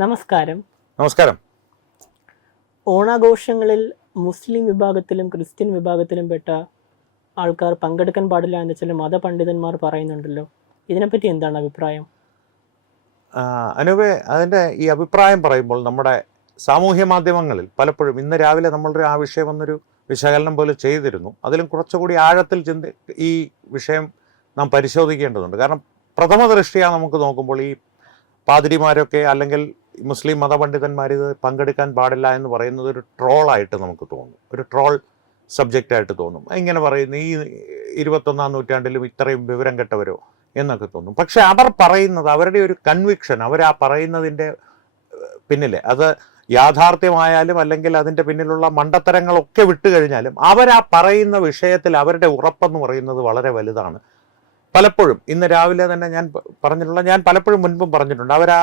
നമസ്കാരം. നമസ്കാരം. ഓണാഘോഷങ്ങളിൽ മുസ്ലിം വിഭാഗത്തിലും ക്രിസ്ത്യൻ വിഭാഗത്തിലും പെട്ട ആൾക്കാർ പങ്കെടുക്കാൻ പാടില്ല എന്ന് ചില മതപണ്ഡിതന്മാർ പറയുന്നുണ്ടല്ലോ. ഇതിനെപ്പറ്റി എന്താണ് അഭിപ്രായം? അനൂപേ, അതിൻ്റെ ഈ അഭിപ്രായം പറയുമ്പോൾ നമ്മുടെ സാമൂഹ്യ മാധ്യമങ്ങളിൽ പലപ്പോഴും ഇന്ന് രാവിലെ നമ്മളൊരു ആ വിഷയം ഒന്നൊരു വിശകലനം പോലെ ചെയ്തിരുന്നു. അതിലും കുറച്ചുകൂടി ആഴത്തിൽ ഈ വിഷയം നാം പരിശോധിക്കേണ്ടതുണ്ട്. കാരണം പ്രഥമ ദൃഷ്ടിയാ നമുക്ക് നോക്കുമ്പോൾ ഈ പാതിരിമാരൊക്കെ അല്ലെങ്കിൽ മുസ്ലിം മതപണ്ഡിതന്മാർ ഇത് പങ്കെടുക്കാൻ പാടില്ല എന്ന് പറയുന്നത് ഒരു ട്രോളായിട്ട് നമുക്ക് തോന്നും, ഒരു ട്രോൾ സബ്ജക്റ്റായിട്ട് തോന്നും. ഇങ്ങനെ പറയുന്നു, ഈ 21-ാം നൂറ്റാണ്ടിലും ഇത്രയും വിവരം കെട്ടവരോ എന്നൊക്കെ തോന്നും. പക്ഷെ അവർ പറയുന്നത്, അവരുടെ ഒരു കൺവിക്ഷൻ, അവർ ആ പറയുന്നതിൻ്റെ പിന്നിൽ അത് യാഥാർത്ഥ്യമായാലും അല്ലെങ്കിൽ അതിൻ്റെ പിന്നിലുള്ള മണ്ടത്തരങ്ങളൊക്കെ വിട്ടുകഴിഞ്ഞാലും അവരാ പറയുന്ന വിഷയത്തിൽ അവരുടെ ഉറപ്പെന്ന് പറയുന്നത് വളരെ വലുതാണ്. പലപ്പോഴും ഇന്ന് രാവിലെ തന്നെ ഞാൻ പലപ്പോഴും മുൻപും പറഞ്ഞിട്ടുണ്ട്,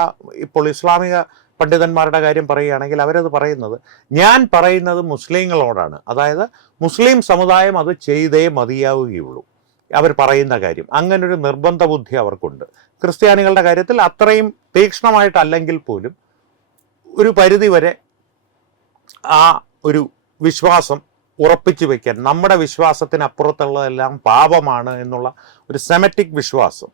ഇപ്പോൾ ഇസ്ലാമിക പണ്ഡിതന്മാരുടെ കാര്യം പറയുകയാണെങ്കിൽ അവരത് പറയുന്നത്, ഞാൻ പറയുന്നത് മുസ്ലിങ്ങളോടാണ്, അതായത് മുസ്ലിം സമുദായം അത് ചെയ്തേ മതിയാവുകയുള്ളൂ അവർ പറയുന്ന കാര്യം, അങ്ങനൊരു നിർബന്ധ ബുദ്ധി അവർക്കുണ്ട്. ക്രിസ്ത്യാനികളുടെ കാര്യത്തിൽ അത്രയും തീക്ഷ്ണമായിട്ടല്ലെങ്കിൽ പോലും ഒരു പരിധിവരെ ആ ഒരു വിശ്വാസം ഉറപ്പിച്ചു വയ്ക്കാൻ, നമ്മുടെ വിശ്വാസത്തിനപ്പുറത്തുള്ളതെല്ലാം പാപമാണ് എന്നുള്ള ഒരു സെമറ്റിക് വിശ്വാസം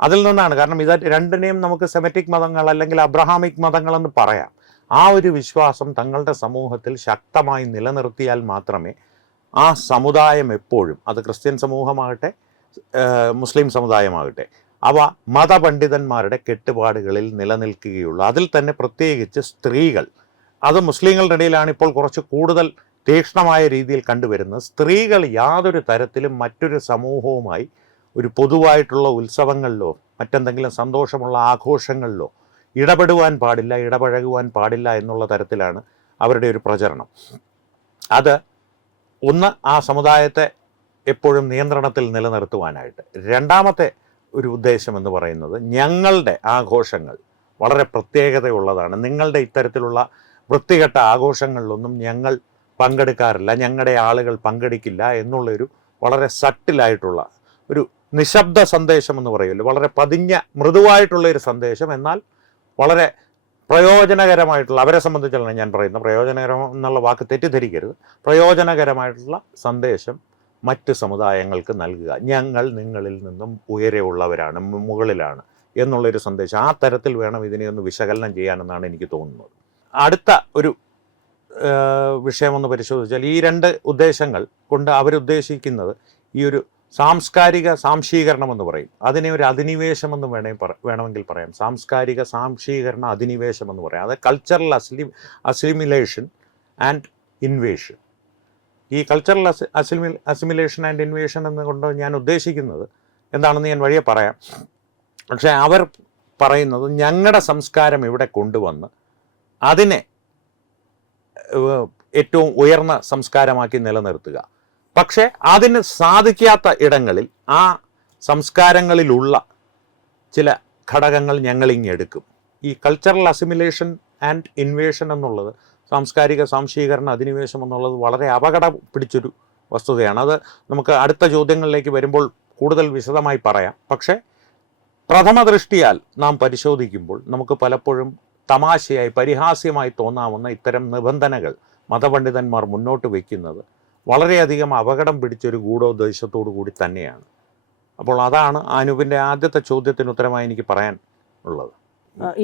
അതിൽ നിന്നാണ്. കാരണം ഇത് രണ്ടിനെയും നമുക്ക് സെമറ്റിക് മതങ്ങൾ അല്ലെങ്കിൽ അബ്രഹാമിക് മതങ്ങളെന്ന് പറയാം. ആ ഒരു വിശ്വാസം തങ്ങളുടെ സമൂഹത്തിൽ ശക്തമായി നിലനിർത്തിയാൽ മാത്രമേ ആ സമുദായം എപ്പോഴും, അത് ക്രിസ്ത്യൻ സമൂഹമാകട്ടെ മുസ്ലിം സമുദായമാകട്ടെ, അവ മതപണ്ഡിതന്മാരുടെ കെട്ടുപാടുകളിൽ നിലനിൽക്കുകയുള്ളൂ. അതിൽ തന്നെ പ്രത്യേകിച്ച് സ്ത്രീകൾ, അത് മുസ്ലിങ്ങളുടെ ഇടയിലാണ് ഇപ്പോൾ കുറച്ച് കൂടുതൽ തീക്ഷ്ണമായ രീതിയിൽ കണ്ടുവരുന്നത്. സ്ത്രീകൾ യാതൊരു തരത്തിലും മറ്റൊരു സമൂഹവുമായി ഒരു പൊതുവായിട്ടുള്ള ഉത്സവങ്ങളിലോ മറ്റെന്തെങ്കിലും സന്തോഷമുള്ള ആഘോഷങ്ങളിലോ ഇടപഴകുവാൻ പാടില്ല എന്നുള്ള തരത്തിലാണ് അവരുടെ ഒരു പ്രചരണം. അത് ഒന്ന്, ആ സമുദായത്തെ എപ്പോഴും നിയന്ത്രണത്തിൽ നിലനിർത്തുവാനായിട്ട്. രണ്ടാമത്തെ ഒരു ഉദ്ദേശം എന്ന് പറയുന്നത്, ഞങ്ങളുടെ ആഘോഷങ്ങൾ വളരെ പ്രത്യേകതയുള്ളതാണ്, നിങ്ങളുടെ ഇത്തരത്തിലുള്ള വൃത്തികെട്ട ആഘോഷങ്ങളിലൊന്നും ഞങ്ങൾ പങ്കെടുക്കാറില്ല, ഞങ്ങളുടെ ആളുകൾ പങ്കെടുക്കില്ല എന്നുള്ളൊരു വളരെ സട്ടിലായിട്ടുള്ള ഒരു നിശബ്ദ സന്ദേശം എന്ന് പറയുമല്ലോ, വളരെ പതിഞ്ഞ മൃദുവായിട്ടുള്ളൊരു സന്ദേശം, എന്നാൽ വളരെ പ്രയോജനകരമായിട്ടുള്ള, അവരെ സംബന്ധിച്ചുള്ള ഞാൻ പറയുന്നത്, പ്രയോജനകരം എന്നുള്ള വാക്ക് തെറ്റിദ്ധരിക്കരുത്, പ്രയോജനകരമായിട്ടുള്ള സന്ദേശം മറ്റ് സമുദായങ്ങൾക്ക് നൽകുക. ഞങ്ങൾ നിങ്ങളിൽ നിന്നും ഉയരെയുള്ളവരാണ്, മുകളിലാണ് എന്നുള്ളൊരു സന്ദേശം. ആ തരത്തിൽ വേണം ഇതിനെ ഒന്ന് വിശകലനം ചെയ്യാനെന്നാണ് എനിക്ക് തോന്നുന്നത്. അടുത്ത ഒരു വിഷയമൊന്ന് പരിശോധിച്ചാൽ, ഈ രണ്ട് ഉദ്ദേശങ്ങൾ കൊണ്ട് അവരുദ്ദേശിക്കുന്നത് ഈ ഒരു സാംസ്കാരിക സാംശീകരണം എന്ന് പറയും, അതിനെ ഒരു അധിനിവേശം എന്ന് വേണമെങ്കിൽ പറയാം. സാംസ്കാരിക സാംശീകരണ അധിനിവേശം എന്ന് പറയാം. അത് കൾച്ചറൽ അസിമിലേഷൻ ആൻഡ് ഇൻവേഷൻ. ഈ കൾച്ചറൽ അസിമിലേഷൻ ആൻഡ് ഇൻവേഷൻ എന്നുകൊണ്ട് ഞാൻ ഉദ്ദേശിക്കുന്നത് എന്താണെന്ന് ഞാൻ വഴിയെ പറയാം. പക്ഷേ അവർ പറയുന്നത്, ഞങ്ങളുടെ സംസ്കാരം ഇവിടെ കൊണ്ടുവന്ന് അതിനെ ഏറ്റവും ഉയർന്ന സംസ്കാരമാക്കി നിലനിർത്തുക. പക്ഷേ അതിന് സാധിക്കാത്ത ഇടങ്ങളിൽ ആ സംസ്കാരങ്ങളിലുള്ള ചില ഘടകങ്ങൾ ഞങ്ങളിങ്ങെടുക്കും. ഈ കൾച്ചറൽ അസിമിലേഷൻ ആൻഡ് ഇൻവേഷൻ എന്നുള്ളത്, സാംസ്കാരിക സാംശീകരണ അധിനിവേശം എന്നുള്ളത് വളരെ അപകടം പിടിച്ചൊരു വസ്തുതയാണ്. അത് നമുക്ക് അടുത്ത ചോദ്യങ്ങളിലേക്ക് വരുമ്പോൾ കൂടുതൽ വിശദമായി പറയാം. പക്ഷേ പ്രഥമ ദൃഷ്ടിയാൽ നാം പരിശോധിക്കുമ്പോൾ നമുക്ക് പലപ്പോഴും തമാശയായി, പരിഹാസ്യമായി തോന്നാവുന്ന ഇത്തരം നിബന്ധനകൾ മതപണ്ഡിതന്മാർ മുന്നോട്ട് വയ്ക്കുന്നത് വളരെയധികം അപകടം പിടിച്ചൊരു ഗൂഢോദ്ദേശത്തോടു കൂടി തന്നെയാണ്. അപ്പോൾ അതാണ് അനൂപിൻ്റെ ആദ്യത്തെ ചോദ്യത്തിന് ഉത്തരമായി എനിക്ക് പറയാൻ ഉള്ളത്.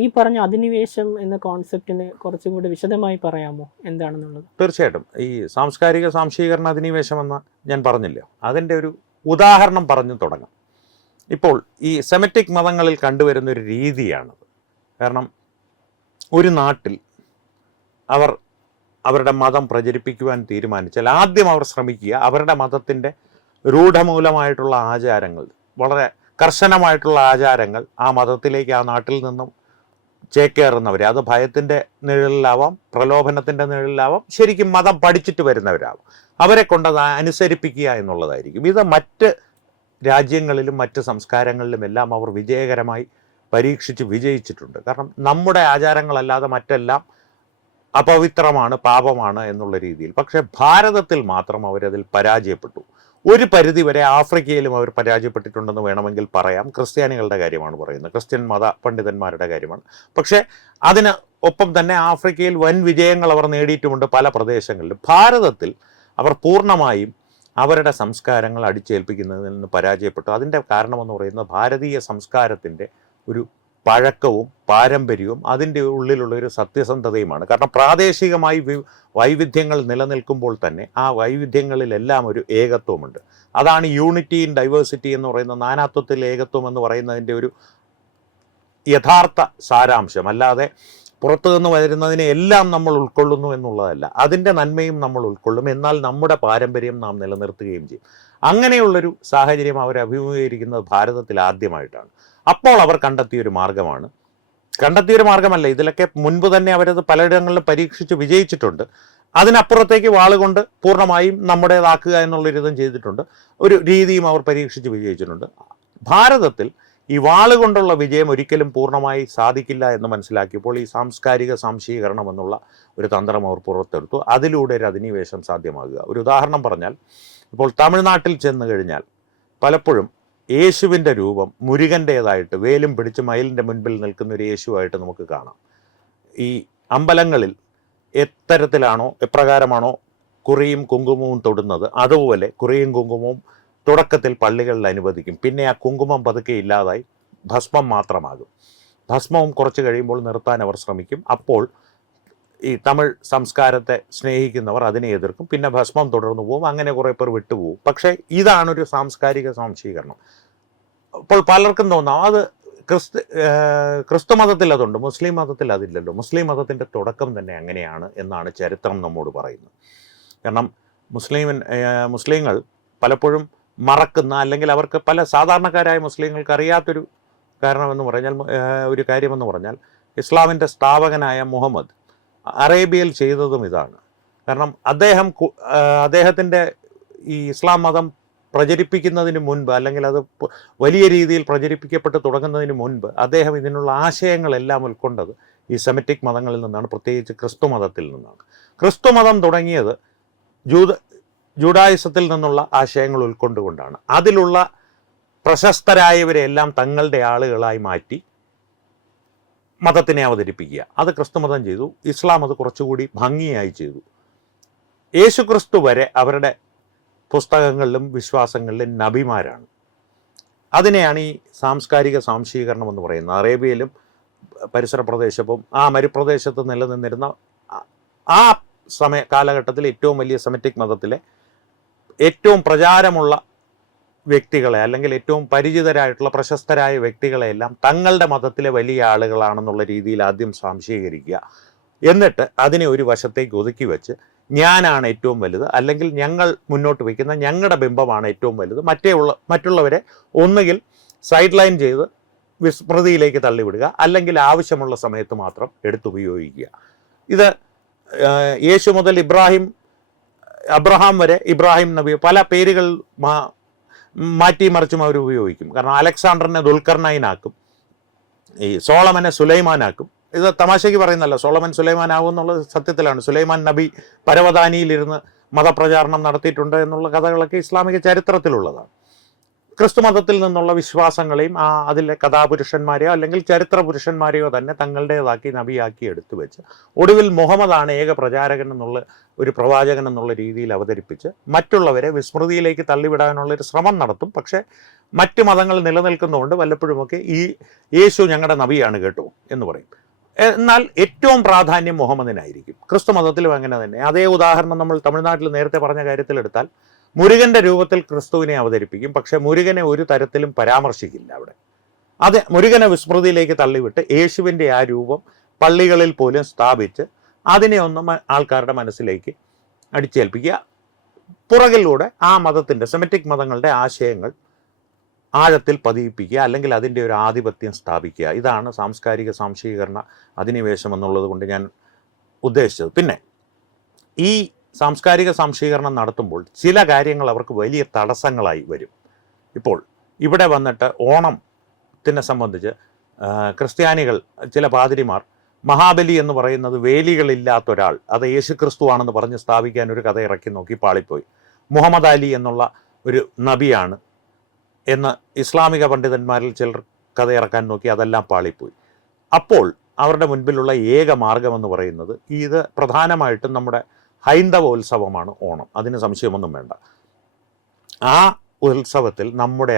ഈ പറഞ്ഞ അധിനിവേശം എന്ന കോൺസെപ്റ്റിന് കുറച്ചും കൂടി വിശദമായി പറയാമോ, എന്താണെന്നുള്ളത്? തീർച്ചയായിട്ടും. ഈ സാംസ്കാരിക സാംശീകരണ അധിനിവേശം എന്ന് ഞാൻ പറഞ്ഞില്ല, അതിൻ്റെ ഒരു ഉദാഹരണം പറഞ്ഞു തുടങ്ങാം. ഇപ്പോൾ ഈ സെമറ്റിക് മതങ്ങളിൽ കണ്ടുവരുന്നൊരു രീതിയാണത്. കാരണം ഒരു നാട്ടിൽ അവർ അവരുടെ മതം പ്രചരിപ്പിക്കുവാൻ തീരുമാനിച്ചാൽ ആദ്യം അവർ ശ്രമിക്കുക അവരുടെ മതത്തിൻ്റെ രൂഢമൂലമായിട്ടുള്ള ആചാരങ്ങൾ, വളരെ കർശനമായിട്ടുള്ള ആചാരങ്ങൾ ആ മതത്തിലേക്ക്, ആ നാട്ടിൽ നിന്നും ചേക്കേറുന്നവരെ, അത് ഭയത്തിൻ്റെ നിഴലിലാവാം, പ്രലോഭനത്തിൻ്റെ നിഴലിലാവാം, ശരിക്കും മതം പഠിച്ചിട്ട് വരുന്നവരാവാം, അവരെ കൊണ്ടത് അനുസരിപ്പിക്കുക എന്നുള്ളതായിരിക്കും. ഇത് മറ്റ് രാജ്യങ്ങളിലും മറ്റ് സംസ്കാരങ്ങളിലും എല്ലാം അവർ വിജയകരമായി പരീക്ഷിച്ച് വിജയിച്ചിട്ടുണ്ട്. കാരണം നമ്മുടെ ആചാരങ്ങളല്ലാതെ മറ്റെല്ലാം അപവിത്രമാണ്, പാപമാണ് എന്നുള്ള രീതിയിൽ. പക്ഷേ ഭാരതത്തിൽ മാത്രം അവരതിൽ പരാജയപ്പെട്ടു. ഒരു പരിധിവരെ ആഫ്രിക്കയിലും അവർ പരാജയപ്പെട്ടിട്ടുണ്ടെന്ന് വേണമെങ്കിൽ പറയാം. ക്രിസ്ത്യാനികളുടെ കാര്യമാണ് പറയുന്നത്, ക്രിസ്ത്യൻ മത പണ്ഡിതന്മാരുടെ കാര്യമാണ്. പക്ഷേ അതിന് ഒപ്പം തന്നെ ആഫ്രിക്കയിൽ വൻ വിജയങ്ങൾ അവർ നേടിയിട്ടുമുണ്ട് പല പ്രദേശങ്ങളിലും. ഭാരതത്തിൽ അവർ പൂർണ്ണമായും അവരുടെ സംസ്കാരങ്ങൾ അടിച്ചേൽപ്പിക്കുന്നതിൽ നിന്ന് പരാജയപ്പെട്ടു. അതിൻ്റെ കാരണമെന്ന് പറയുന്നത് ഭാരതീയ സംസ്കാരത്തിൻ്റെ ഒരു പഴക്കവും പാരമ്പര്യവും അതിൻ്റെ ഉള്ളിലുള്ള ഒരു സത്യസന്ധതയുമാണ്. കാരണം പ്രാദേശികമായി വൈവിധ്യങ്ങൾ നിലനിൽക്കുമ്പോൾ തന്നെ ആ വൈവിധ്യങ്ങളിലെല്ലാം ഒരു ഏകത്വമുണ്ട്. അതാണ് യൂണിറ്റി ഇൻ ഡൈവേഴ്സിറ്റി എന്ന് പറയുന്ന, നാനാത്വത്തിൽ ഏകത്വം എന്ന് പറയുന്നതിൻ്റെ ഒരു യഥാർത്ഥ സാരാംശം. അല്ലാതെ പുറത്തു നിന്ന് വരുന്നതിനെ എല്ലാം നമ്മൾ ഉൾക്കൊള്ളുന്നു എന്നുള്ളതല്ല. അതിൻ്റെ നന്മയും നമ്മൾ ഉൾക്കൊള്ളും, എന്നാൽ നമ്മുടെ പാരമ്പര്യം നാം നിലനിർത്തുകയും ചെയ്യും. അങ്ങനെയുള്ളൊരു സാഹചര്യം അവർ അഭിമുഖീകരിക്കുന്നത് ഭാരതത്തിൽ ആദ്യമായിട്ടാണ്. അപ്പോൾ അവർ കണ്ടെത്തിയൊരു മാർഗമല്ല, ഇതിലൊക്കെ മുൻപ് തന്നെ അവരത് പലയിടങ്ങളിലും പരീക്ഷിച്ച് വിജയിച്ചിട്ടുണ്ട്. അതിനപ്പുറത്തേക്ക് വാളുകൊണ്ട് പൂർണ്ണമായും നമ്മുടേതാക്കുക എന്നുള്ളൊരിതും ചെയ്തിട്ടുണ്ട്. ഒരു രീതിയും അവർ പരീക്ഷിച്ച് വിജയിച്ചിട്ടുണ്ട്. ഭാരതത്തിൽ ഈ വാളുകൊണ്ടുള്ള വിജയം ഒരിക്കലും പൂർണ്ണമായി സാധിക്കില്ല എന്ന് മനസ്സിലാക്കിയപ്പോൾ ഈ സാംസ്കാരിക സംശീകരണം എന്നുള്ള ഒരു തന്ത്രം അവർ പുറത്തെടുത്തു. അതിലൂടെ ഒരു അധിനിവേശം സാധ്യമാകുക. ഒരു ഉദാഹരണം പറഞ്ഞാൽ, ഇപ്പോൾ തമിഴ്നാട്ടിൽ ചെന്ന് കഴിഞ്ഞാൽ പലപ്പോഴും യേശുവിൻ്റെ രൂപം മുരുകൻ്റേതായിട്ട് വേലും പിടിച്ച് മയിലിൻ്റെ മുൻപിൽ നിൽക്കുന്ന ഒരു യേശുവായിട്ട് നമുക്ക് കാണാം. ഈ അമ്പലങ്ങളിൽ എപ്രകാരമാണോ കുറിയും കുങ്കുമവും തൊടുന്നത്, അതുപോലെ കുറിയും കുങ്കുമവും തുടക്കത്തിൽ പള്ളികളിൽ അനുവദിക്കും. പിന്നെ ആ കുങ്കുമം പതുക്കെ ഇല്ലാതായി ഭസ്മം മാത്രമാകും. ഭസ്മവും കുറച്ച് കഴിയുമ്പോൾ നിർത്താൻ അവർ ശ്രമിക്കും. അപ്പോൾ ഈ തമിഴ് സംസ്കാരത്തെ സ്നേഹിക്കുന്നവർ അതിനെ എതിർക്കും. പിന്നെ ഭസ്മം തുടർന്നു പോകും. അങ്ങനെ കുറേ പേർ വിട്ടുപോകും. പക്ഷേ ഇതാണൊരു സാംസ്കാരിക സംശീകരണം. അപ്പോൾ പലർക്കും തോന്നാം അത് ക്രിസ്തു മതത്തിൽ അതുണ്ട്, മുസ്ലിം മതത്തിൽ അതില്ലല്ലോ. മുസ്ലിം മതത്തിൻ്റെ തുടക്കം തന്നെ അങ്ങനെയാണ് എന്നാണ് ചരിത്രം നമ്മോട് പറയുന്നത്. കാരണം മുസ്ലിങ്ങൾ പലപ്പോഴും മറക്കുന്ന, അല്ലെങ്കിൽ അവർക്ക് പല സാധാരണക്കാരായ മുസ്ലിങ്ങൾക്ക് അറിയാത്തൊരു കാര്യമെന്ന് പറഞ്ഞാൽ ഇസ്ലാമിൻ്റെ സ്ഥാപകനായ മുഹമ്മദ് അറേബ്യയിൽ ചെയ്തതും ഇതാണ്. കാരണം അദ്ദേഹത്തിൻ്റെ ഈ ഇസ്ലാം മതം പ്രചരിപ്പിക്കുന്നതിന് മുൻപ്, അല്ലെങ്കിൽ അത് വലിയ രീതിയിൽ പ്രചരിപ്പിക്കപ്പെട്ട് തുടങ്ങുന്നതിന് മുൻപ് അദ്ദേഹം ഇതിനുള്ള ആശയങ്ങളെല്ലാം ഉൾക്കൊണ്ടത് ഈ സെമിറ്റിക് മതങ്ങളിൽ നിന്നാണ്, പ്രത്യേകിച്ച് ക്രിസ്തു മതത്തിൽ നിന്നാണ്. ക്രിസ്തു മതം തുടങ്ങിയത് ജൂഡായിസത്തിൽ നിന്നുള്ള ആശയങ്ങൾ ഉൾക്കൊണ്ടുകൊണ്ടാണ്. അതിലുള്ള പ്രശസ്തരായവരെ എല്ലാം തങ്ങളുടെ ആളുകളായി മാറ്റി മതത്തിനെ അവതരിപ്പിക്കുക. അത് ക്രിസ്തുമതം ചെയ്തു. ഇസ്ലാം അത് കുറച്ചുകൂടി ഭംഗിയായി ചെയ്തു. യേശു ക്രിസ്തു വരെ അവരുടെ പുസ്തകങ്ങളിലും വിശ്വാസങ്ങളിലും നബിമാരാണ്. അതിനെയാണ് ഈ സാംസ്കാരിക സാംശീകരണം എന്ന് പറയുന്നത്. അറേബ്യയിലും പരിസര പ്രദേശവും ആ മരുപ്രദേശത്ത് നിലനിന്നിരുന്ന ആ കാലഘട്ടത്തിൽ ഏറ്റവും വലിയ സെമിറ്റിക് മതത്തിലെ ഏറ്റവും പ്രചാരമുള്ള വ്യക്തികളെ, അല്ലെങ്കിൽ ഏറ്റവും പരിചിതരായിട്ടുള്ള പ്രശസ്തരായ വ്യക്തികളെയെല്ലാം തങ്ങളുടെ മതത്തിലെ വലിയ ആളുകളാണെന്നുള്ള രീതിയിൽ ആദ്യം സംശീകരിക്കുക. എന്നിട്ട് അതിനെ ഒരു വശത്തേക്ക് ഒതുക്കി വെച്ച് ഞാനാണ് ഏറ്റവും വലുത്, അല്ലെങ്കിൽ ഞങ്ങൾ മുന്നോട്ട് വയ്ക്കുന്ന ഞങ്ങളുടെ ബിംബമാണ് ഏറ്റവും വലുത്, മറ്റുള്ളവരെ ഒന്നുകിൽ സൈഡ് ലൈൻ ചെയ്ത് വിസ്മൃതിയിലേക്ക് തള്ളിവിടുക, അല്ലെങ്കിൽ ആവശ്യമുള്ള സമയത്ത് മാത്രം എടുത്തുപയോഗിക്കുക. ഇത് യേശു മുതൽ അബ്രഹാം വരെ, ഇബ്രാഹിം നബി, പല പേരുകൾ മാറ്റി മറിച്ചും അവർ ഉപയോഗിക്കും. കാരണം അലക്സാണ്ടറിനെ ദുൽഖർനൈനാക്കും, ഈ സോളമനെ സുലൈമാനാക്കും. ഇത് തമാശയ്ക്ക് പറയുന്നല്ല, സോളമൻ സുലൈമാൻ ആവും എന്നുള്ളത് സത്യത്തിലാണ്. സുലൈമാൻ നബി പരവതാനിയിലിരുന്ന് മതപ്രചാരണം നടത്തിയിട്ടുണ്ട് എന്നുള്ള കഥകളൊക്കെ ഇസ്ലാമിക ചരിത്രത്തിലുള്ളതാണ്. ക്രിസ്തു മതത്തിൽ നിന്നുള്ള വിശ്വാസങ്ങളെയും അതിലെ കഥാപുരുഷന്മാരെയോ അല്ലെങ്കിൽ ചരിത്ര പുരുഷന്മാരെയോ തന്നെ തങ്ങളുടേതാക്കി നബിയാക്കി എടുത്തു വെച്ച് ഒടുവിൽ മുഹമ്മദാണ് ഏക പ്രചാരകൻ എന്നുള്ള ഒരു പ്രവാചകൻ എന്നുള്ള രീതിയിൽ അവതരിപ്പിച്ച് മറ്റുള്ളവരെ വിസ്മൃതിയിലേക്ക് തള്ളിവിടാനുള്ളൊരു ശ്രമം നടത്തും. പക്ഷേ മറ്റു മതങ്ങൾ നിലനിൽക്കുന്നതുകൊണ്ട് വല്ലപ്പോഴുമൊക്കെ ഈ യേശു ഞങ്ങളുടെ നബിയാണ് കേട്ടോ എന്ന് പറയും. എന്നാൽ ഏറ്റവും പ്രാധാന്യം മുഹമ്മദിനായിരിക്കും. ക്രിസ്തു മതത്തിലും അങ്ങനെ തന്നെ. അതേ ഉദാഹരണം നമ്മൾ തമിഴ്നാട്ടിൽ നേരത്തെ പറഞ്ഞ കാര്യത്തിലെടുത്താൽ മുരുകൻ്റെ രൂപത്തിൽ ക്രിസ്തുവിനെ അവതരിപ്പിക്കും. പക്ഷെ മുരുകനെ ഒരു തരത്തിലും പരാമർശിക്കില്ല അവിടെ. മുരുകനെ വിസ്മൃതിയിലേക്ക് തള്ളിവിട്ട് യേശുവിൻ്റെ ആ രൂപം പള്ളികളിൽ പോലും സ്ഥാപിച്ച് അതിനെ ഒന്നും ആൾക്കാരുടെ മനസ്സിലേക്ക് അടിച്ചേൽപ്പിക്കുക. പുറകിലൂടെ ആ മതത്തിൻ്റെ, സെമിറ്റിക് മതങ്ങളുടെ ആശയങ്ങൾ ആഴത്തിൽ പതിയിപ്പിക്കുക, അല്ലെങ്കിൽ അതിൻ്റെ ഒരു ആധിപത്യം സ്ഥാപിക്കുക. ഇതാണ് സാംസ്കാരിക സാംശീകരണ അധിനിവേശം എന്നുള്ളത് കൊണ്ട് ഞാൻ ഉദ്ദേശിച്ചത്. പിന്നെ ഈ സാംസ്കാരിക സാംശീകരണം നടത്തുമ്പോൾ ചില കാര്യങ്ങൾ അവർക്ക് വലിയ തടസ്സങ്ങളായി വരും. ഇപ്പോൾ ഇവിടെ വന്നിട്ട് ഓണത്തിനെ സംബന്ധിച്ച് ക്രിസ്ത്യാനികൾ, ചില പാതിരിമാർ മഹാബലി എന്ന് പറയുന്നത് വേലികളില്ലാത്ത ഒരാൾ, അത് യേശു ക്രിസ്തു ആണെന്ന് പറഞ്ഞ് സ്ഥാപിക്കാൻ ഒരു കഥ ഇറക്കി നോക്കി പാളിപ്പോയി. മുഹമ്മദ് അലി എന്നുള്ള ഒരു നബിയാണ് എന്ന് ഇസ്ലാമിക പണ്ഡിതന്മാരിൽ ചിലർ കഥയിറക്കാൻ നോക്കി, അതെല്ലാം പാളിപ്പോയി. അപ്പോൾ അവരുടെ മുൻപിലുള്ള ഏക മാർഗമെന്ന് പറയുന്നത് ഇത് പ്രധാനമായിട്ടും നമ്മുടെ ഹൈന്ദവോത്സവമാണ് ഓണം, അതിന് സംശയമൊന്നും വേണ്ട. ആ ഉത്സവത്തിൽ നമ്മുടെ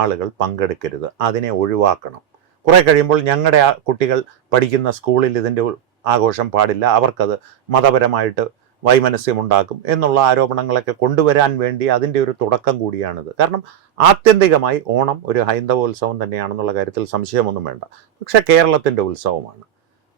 ആളുകൾ പങ്കെടുക്കരുത്, അതിനെ ഒഴിവാക്കണം. കുറേ കഴിയുമ്പോൾ ഞങ്ങളുടെ കുട്ടികൾ പഠിക്കുന്ന സ്കൂളിൽ ഇതിൻ്റെ ആഘോഷം പാടില്ല, അവർക്കത് മതപരമായിട്ട് വൈമനസ്യമുണ്ടാക്കും എന്നുള്ള ആരോപണങ്ങളൊക്കെ കൊണ്ടുവരാൻ വേണ്ടി അതിൻ്റെ ഒരു തുടക്കം കൂടിയാണിത്. കാരണം ആത്യന്തികമായി ഓണം ഒരു ഹൈന്ദവോത്സവം തന്നെയാണെന്നുള്ള കാര്യത്തിൽ സംശയമൊന്നും വേണ്ട. പക്ഷേ കേരളത്തിൻ്റെ ഉത്സവമാണ്,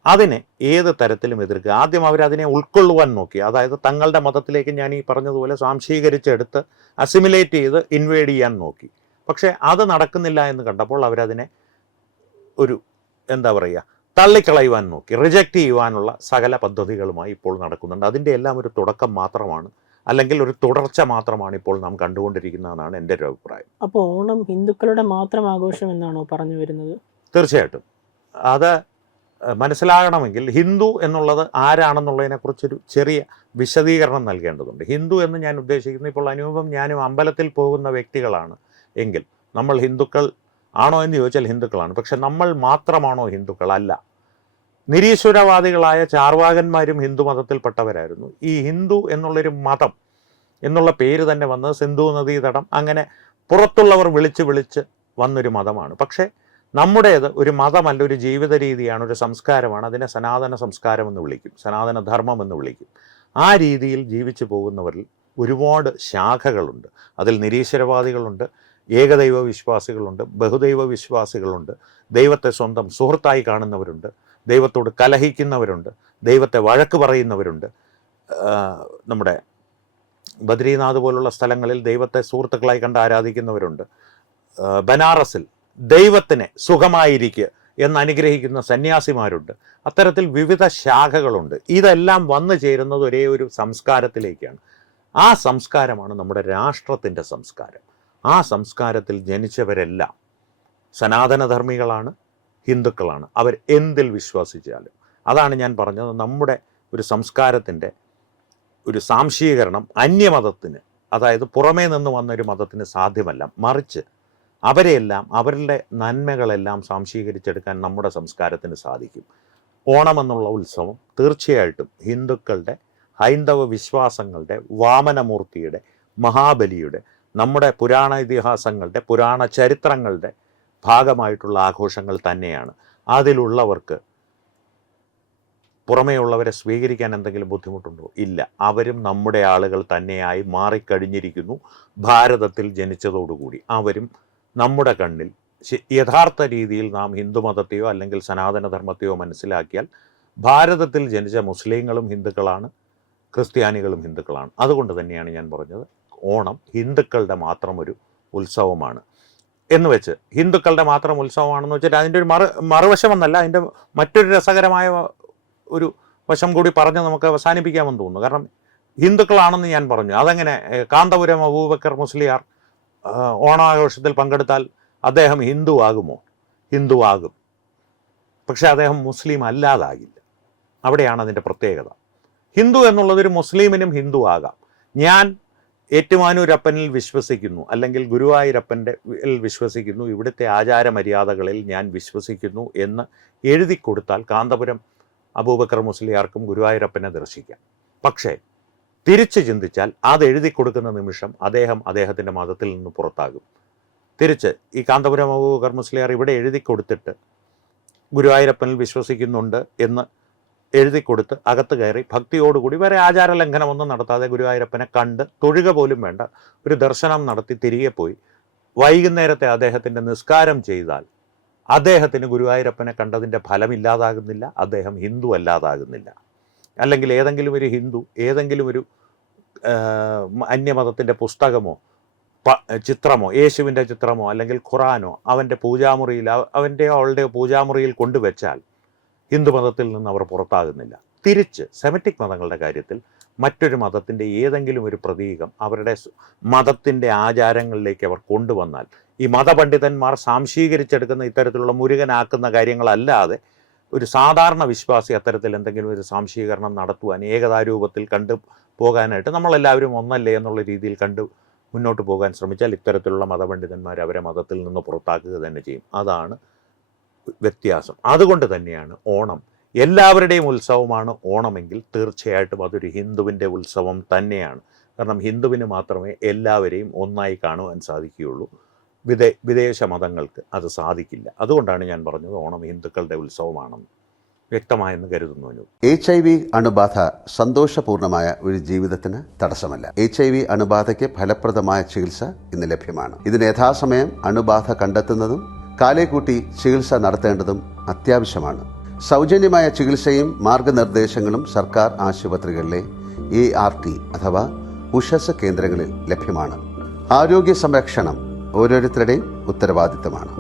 അതിനെ ഏത് തരത്തിലും എതിർക്കുക. ആദ്യം അവരതിനെ ഉൾക്കൊള്ളുവാൻ നോക്കി, അതായത് തങ്ങളുടെ മതത്തിലേക്ക് ഞാൻ ഈ പറഞ്ഞതുപോലെ സ്വാംശീകരിച്ചെടുത്ത് അസിമിലേറ്റ് ചെയ്ത് ഇൻവേഡ് ചെയ്യാൻ നോക്കി. പക്ഷേ അത് നടക്കുന്നില്ല എന്ന് കണ്ടപ്പോൾ അവരതിനെ ഒരു എന്താ പറയുക തള്ളിക്കളയുവാൻ നോക്കി, റിജക്റ്റ് ചെയ്യുവാനുള്ള സകല പദ്ധതികളുമായി ഇപ്പോൾ നടക്കുന്നുണ്ട്. അതിൻ്റെ എല്ലാം ഒരു തുടക്കം മാത്രമാണ്, അല്ലെങ്കിൽ ഒരു തുടർച്ച മാത്രമാണ് ഇപ്പോൾ നാം കണ്ടുകൊണ്ടിരിക്കുന്നതെന്നാണ് എൻ്റെ ഒരു അഭിപ്രായം. അപ്പോൾ ഓണം ഹിന്ദുക്കളുടെ മാത്രം ആഘോഷം എന്നാണോ പറഞ്ഞു വരുന്നത്? തീർച്ചയായിട്ടും അത് മനസ്സിലാകണമെങ്കിൽ ഹിന്ദു എന്നുള്ളത് ആരാണെന്നുള്ളതിനെക്കുറിച്ചൊരു ചെറിയ വിശദീകരണം നൽകേണ്ടതുണ്ട്. ഹിന്ദു എന്ന് ഞാൻ ഉദ്ദേശിക്കുന്നത്, ഇപ്പോൾ അനൂപം ഞാനും അമ്പലത്തിൽ പോകുന്ന വ്യക്തികളാണ് എങ്കിൽ നമ്മൾ ഹിന്ദുക്കൾ ആണോ എന്ന് ചോദിച്ചാൽ ഹിന്ദുക്കളാണ്. പക്ഷെ നമ്മൾ മാത്രമാണോ ഹിന്ദുക്കൾ? അല്ല. നിരീശ്വരവാദികളായ ചാർവാകന്മാരും ഹിന്ദു മതത്തിൽപ്പെട്ടവരായിരുന്നു. ഈ ഹിന്ദു എന്നുള്ളൊരു മതം എന്നുള്ള പേര് തന്നെ വന്നത് സിന്ധു നദീതടം, അങ്ങനെ പുറത്തുള്ളവർ വിളിച്ച് വന്നൊരു മതമാണ്. പക്ഷേ നമ്മുടേത് ഒരു മതമല്ല, ഒരു ജീവിത രീതിയാണ്, ഒരു സംസ്കാരമാണ്. അതിനെ സനാതന സംസ്കാരം എന്ന് വിളിക്കും, സനാതന ധർമ്മം എന്ന് വിളിക്കും. ആ രീതിയിൽ ജീവിച്ചു പോകുന്നവരിൽ ഒരുപാട് ശാഖകളുണ്ട്. അതിൽ നിരീശ്വരവാദികളുണ്ട്, ഏകദൈവ വിശ്വാസികളുണ്ട്, ബഹുദൈവ വിശ്വാസികളുണ്ട്, ദൈവത്തെ സ്വന്തം സുഹൃത്തായി കാണുന്നവരുണ്ട്, ദൈവത്തോട് കലഹിക്കുന്നവരുണ്ട്, ദൈവത്തെ വഴക്ക് പറയുന്നവരുണ്ട്. നമ്മുടെ ബദ്രീനാഥ് പോലുള്ള സ്ഥലങ്ങളിൽ ദൈവത്തെ സുഹൃത്തുക്കളായി കണ്ട് ആരാധിക്കുന്നവരുണ്ട്. ബനാറസിൽ ദൈവത്തിനെ സുഖമായിരിക്കുക എന്ന് അനുഗ്രഹിക്കുന്ന സന്യാസിമാരുണ്ട്. അത്തരത്തിൽ വിവിധ ശാഖകളുണ്ട്. ഇതെല്ലാം വന്നു ചേരുന്നത് ഒരേ ഒരു സംസ്കാരത്തിലേക്കാണ്. ആ സംസ്കാരമാണ് നമ്മുടെ രാഷ്ട്രത്തിൻ്റെ സംസ്കാരം. ആ സംസ്കാരത്തിൽ ജനിച്ചവരെല്ലാം സനാതനധർമ്മികളാണ്, ഹിന്ദുക്കളാണ്. അവർ എന്തിൽ വിശ്വസിച്ചാലും. അതാണ് ഞാൻ പറഞ്ഞത്, നമ്മുടെ ഒരു സംസ്കാരത്തിൻ്റെ ഒരു സാംശീകരണം അന്യമതത്തിന്, അതായത് പുറമേ നിന്ന് വന്നൊരു മതത്തിന് സാധ്യമല്ല. മറിച്ച് അവരെയെല്ലാം, അവരുടെ നന്മകളെല്ലാം സാംശീകരിച്ചെടുക്കാൻ നമ്മുടെ സംസ്കാരത്തിന് സാധിക്കും. ഓണമെന്നുള്ള ഉത്സവം തീർച്ചയായിട്ടും ഹിന്ദുക്കളുടെ, ഹൈന്ദവ വിശ്വാസങ്ങളുടെ, വാമനമൂർത്തിയുടെ, മഹാബലിയുടെ, നമ്മുടെ പുരാണ ഇതിഹാസങ്ങളുടെ, പുരാണ ചരിത്രങ്ങളുടെ ഭാഗമായിട്ടുള്ള ആഘോഷങ്ങൾ തന്നെയാണ്. അതിലുള്ളവർക്ക് പുറമേയുള്ളവരെ സ്വീകരിക്കാൻ എന്തെങ്കിലും ബുദ്ധിമുട്ടുണ്ടോ? ഇല്ല. അവരും നമ്മുടെ ആളുകൾ തന്നെയായി മാറിക്കഴിഞ്ഞിരിക്കുന്നു. ഭാരതത്തിൽ ജനിച്ചതോടുകൂടി അവരും നമ്മുടെ കണ്ണിൽ യഥാർത്ഥ രീതിയിൽ നാം ഹിന്ദുമതത്തെയോ അല്ലെങ്കിൽ സനാതനധർമ്മത്തെയോ മനസ്സിലാക്കിയാൽ ഭാരതത്തിൽ ജനിച്ച മുസ്ലിങ്ങളും ഹിന്ദുക്കളാണ്, ക്രിസ്ത്യാനികളും ഹിന്ദുക്കളാണ്. അതുകൊണ്ട് തന്നെയാണ് ഞാൻ പറഞ്ഞത് ഓണം ഹിന്ദുക്കളുടെ മാത്രം ഒരു ഉത്സവമാണ് എന്ന് വെച്ച്. ഹിന്ദുക്കളുടെ മാത്രം ഉത്സവമാണെന്ന് വെച്ചിട്ട് അതിൻ്റെ ഒരു മറുവശമെന്നല്ല, അതിൻ്റെ മറ്റൊരു രസകരമായ ഒരു വശം കൂടി പറഞ്ഞ് നമുക്ക് അവസാനിപ്പിക്കാമെന്ന് തോന്നുന്നു. കാരണം ഹിന്ദുക്കളാണെന്ന് ഞാൻ പറഞ്ഞു, അതെങ്ങനെ? കാന്തപുരം അബൂബക്കർ മുസ്ലിയാർ ഓണാഘോഷത്തിൽ പങ്കെടുത്താൽ അദ്ദേഹം ഹിന്ദു ആകുമോ? ഹിന്ദു ആകും, പക്ഷെ അദ്ദേഹം മുസ്ലിം അല്ലാതാകില്ല. അവിടെയാണ് അതിൻ്റെ പ്രത്യേകത. ഹിന്ദു എന്നുള്ളതൊരു മുസ്ലിമിനും ഹിന്ദു ആകാം. ഞാൻ ഏറ്റുമാനൂരപ്പനിൽ വിശ്വസിക്കുന്നു, അല്ലെങ്കിൽ ഗുരുവായൂരപ്പൻ്റെ വിശ്വസിക്കുന്നു, ഇവിടുത്തെ ആചാരമര്യാദകളിൽ ഞാൻ വിശ്വസിക്കുന്നു എന്ന് എഴുതി കൊടുത്താൽ കാന്തപുരം അബൂബക്കർ മുസ്ലിയാർക്കും ഗുരുവായൂരപ്പനെ ദർശിക്കാം. പക്ഷേ തിരിച്ച് ചിന്തിച്ചാൽ അത് എഴുതി കൊടുക്കുന്ന നിമിഷം അദ്ദേഹത്തിൻ്റെ മതത്തിൽ നിന്ന് പുറത്താകും. തിരിച്ച് ഈ കാന്തപുരം അബൂബക്കർ മുസ്ലിയാർ ഇവിടെ എഴുതി കൊടുത്തിട്ട് ഗുരുവായൂരപ്പനിൽ വിശ്വസിക്കുന്നുണ്ട് എന്ന് എഴുതി കൊടുത്ത് അകത്ത് കയറി ഭക്തിയോടുകൂടി വേറെ ആചാര ലംഘനമൊന്നും നടത്താതെ ഗുരുവായൂരപ്പനെ കണ്ട് തൊഴുക പോലും വേണ്ട, ഒരു ദർശനം നടത്തി തിരികെ പോയി വൈകുന്നേരത്തെ അദ്ദേഹത്തിൻ്റെ നിസ്കാരം ചെയ്താൽ അദ്ദേഹത്തിന് ഗുരുവായൂരപ്പനെ കണ്ടതിൻ്റെ ഫലമില്ലാതാകുന്നില്ല, അദ്ദേഹം ഹിന്ദു അല്ലാതാകുന്നില്ല. അല്ലെങ്കിൽ ഏതെങ്കിലും ഒരു ഹിന്ദു ഏതെങ്കിലും ഒരു അന്യമതത്തിൻ്റെ പുസ്തകമോ ചിത്രമോ, യേശുവിൻ്റെ ചിത്രമോ അല്ലെങ്കിൽ ഖുറാനോ അവൻ്റെ പൂജാമുറിയിൽ, അവളുടെ പൂജാമുറിയിൽ കൊണ്ടുവച്ചാൽ ഹിന്ദുമതത്തിൽ നിന്ന് അവർ പുറത്താകുന്നില്ല. തിരിച്ച് സെമിറ്റിക് മതങ്ങളുടെ കാര്യത്തിൽ മറ്റൊരു മതത്തിൻ്റെ ഏതെങ്കിലും ഒരു പ്രതീകം അവരുടെ മതത്തിൻ്റെ ആചാരങ്ങളിലേക്ക് അവർ കൊണ്ടുവന്നാൽ, ഈ മതപണ്ഡിതന്മാർ സാംശീകരിച്ചെടുക്കുന്ന ഇത്തരത്തിലുള്ള മുരുകനാക്കുന്ന കാര്യങ്ങളല്ലാതെ ഒരു സാധാരണ വിശ്വാസി അത്തരത്തിൽ എന്തെങ്കിലും ഒരു സാംശീകരണം നടത്തുവാൻ, ഏകതാരൂപത്തിൽ കണ്ടു പോകാനായിട്ട് നമ്മളെല്ലാവരും ഒന്നല്ലേ എന്നുള്ള രീതിയിൽ മുന്നോട്ട് പോകാൻ ശ്രമിച്ചാൽ ഇത്തരത്തിലുള്ള മതപണ്ഡിതന്മാർ അവരെ മതത്തിൽ നിന്ന് പുറത്താക്കുക തന്നെ ചെയ്യും. അതാണ് വ്യത്യാസം. അതുകൊണ്ട് തന്നെയാണ് ഓണം എല്ലാവരുടെയും ഉത്സവമാണ് ഓണമെങ്കിൽ തീർച്ചയായിട്ടും അതൊരു ഹിന്ദുവിൻ്റെ ഉത്സവം തന്നെയാണ്. കാരണം ഹിന്ദുവിന് മാത്രമേ എല്ലാവരെയും ഒന്നായി കാണുവാൻ സാധിക്കുകയുള്ളൂ. വിദേശ മതങ്ങൾക്ക് അത് സാധിക്കില്ല. അതുകൊണ്ടാണ് ഞാൻ പറഞ്ഞത് ഓണം ഹിന്ദുക്കളുടെ ഉത്സവമാണെന്ന് വ്യക്തമായെന്ന് കരുതുന്നു. HIV അണുബാധ സന്തോഷപൂർണമായ ഒരു ജീവിതത്തിന് തടസ്സമല്ല. HIV അണുബാധയ്ക്ക് ഫലപ്രദമായ ചികിത്സ ഇന്ന് ലഭ്യമാണ്. ഇതിന് യഥാസമയം അണുബാധ കണ്ടെത്തുന്നതും കാലേക്കൂട്ടി ചികിത്സ നടത്തേണ്ടതും അത്യാവശ്യമാണ്. സൗജന്യമായ ചികിത്സയും മാർഗനിർദ്ദേശങ്ങളും സർക്കാർ ആശുപത്രികളിലെ ART അഥവാ ഉഷസ് കേന്ദ്രങ്ങളിൽ ലഭ്യമാണ്. ആരോഗ്യ സംരക്ഷണം ഓരോരുത്തരുടെയും ഉത്തരവാദിത്തമാണ്.